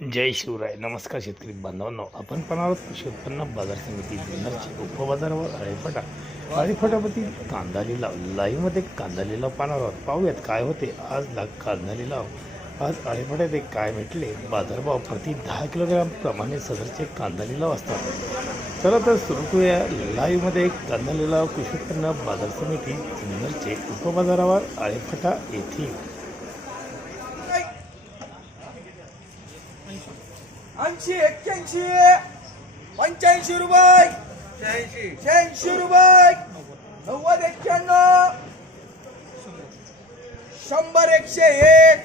जय शिवराय. नमस्कार शेतकरी बांधवांनो, आपण पण आहोत कृषी उत्पन्न बाजार समिती जुन्नरची उपबाजारावर अळीफटापती कांदा लिलाव लाईव्हमध्ये कांदा लिलाव पाहणार आहोत. पाहूयात काय होते आज कांदा लिलाव. आज अळीफट्यात एक काय भेटले बाजारभाव प्रति 10 किलोग्राम प्रमाणे सदरचे कांदा लिलाव असतात. चला तर सुरू करूया लाईव्हमध्ये एक कांदा लिलाव कृषी उत्पन्न बाजार समिती जुन्नरचे उपबाजारावर अळीफटा येथील 80, 81, 85 रुपये, 86 रुपये, 90, 91, 100, 101,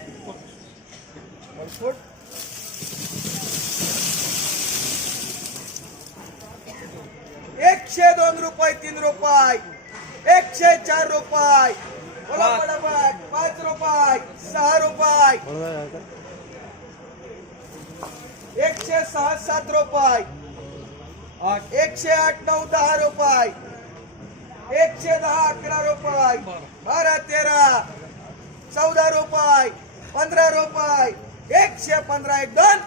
102 रुपये, 3 रुपये, 104 रुपये, 5 रुपये, 6 रुपये, 106, 7 रुपये, 108, 9, 10 रुपये, 110, 11 रुपये, 12, 13, 14 रुपये, 15 रुपये, 115, 1, 2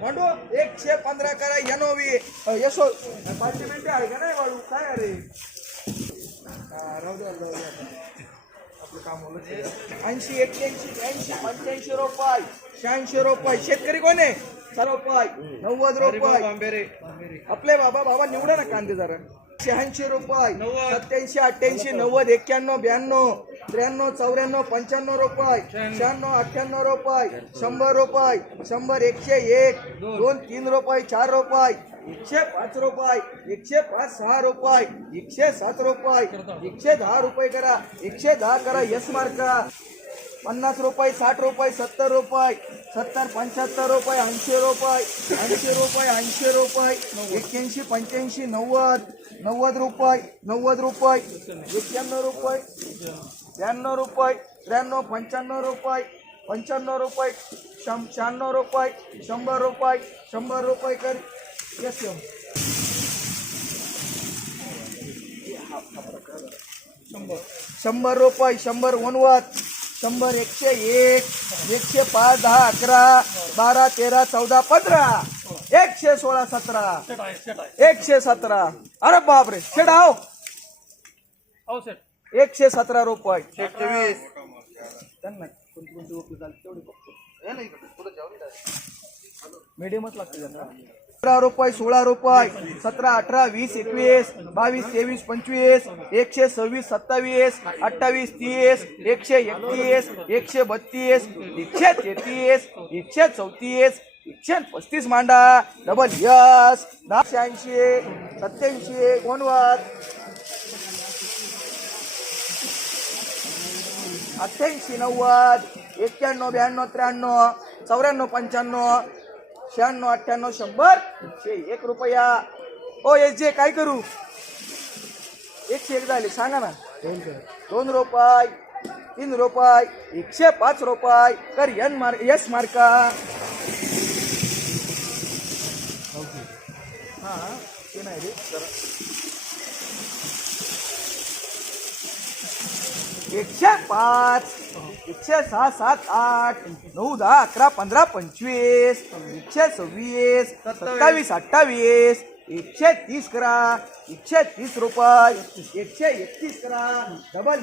म्हणू 115 करा. यनोवी यशो 5 मिनिटं आहे का नाही वाळू काय अरे राहू द्या. 80, 81, 80, 85 रुपये, 86 रुपये. शेतकरी कोण आहे? 6 रुपये, 90 रुपये. आपले बाबा निवडा ना कांदे जरा. 86 रुपये, 87, 88, 90, 91, 92, 93, 94, 95 रुपये, 96, 98 रुपये, 100 रुपये, 100, 101, 2, 3 रुपये, 4 रुपये, 105 रुपये, 105, 6 रुपये, 107 रुपये, 110 रुपये करा. 110 करा. यस मार्का. 50 रुपये, 60 रुपये, 70 रुपये, 70, 75 रुपये, 80 रुपये, 80 रुपये, 80 रुपये, 81, 85, 90, 90 रुपये, 90 रुपये, 91 रुपये, 92 रुपये, 93, 95 रुपये, 95 रुपये, 96 रुपये, 100 रुपये, 100 रुपये कर. यस 100 रुपये, 100, 90, 100, 101, 105, 10, 11, 12, 13, 14, 15, 116, 17, 117. अरे बापरे शेड आहो 117 रुपये. त्यांना कोणती ओपी झाली तेवढी मीडियमच लागते त्यांना. 15 रुपये, 16 रुपये, 17, 18, 20, 21, 22, 23, 25, 126, 27, 28, 30, 131, 132, 133, 134, 135 मांडा. Double yes. 86, 87, 90, 88, 90, 91, 92, 93, 94, 95, 96, 98, 100, 101 रुपया. ओ एस जे काय करू? 101 झाले सांगा ना. 2 रुपये, 3 रुपये, 105 रुपये कर. यस मार्का. हा ते नाही रे जरा. 105, 106, 7, 8, 9, 10, 11, 15, 25, 126, 27, 28, 130 करा. 130 रुपये, 131 करा. डबल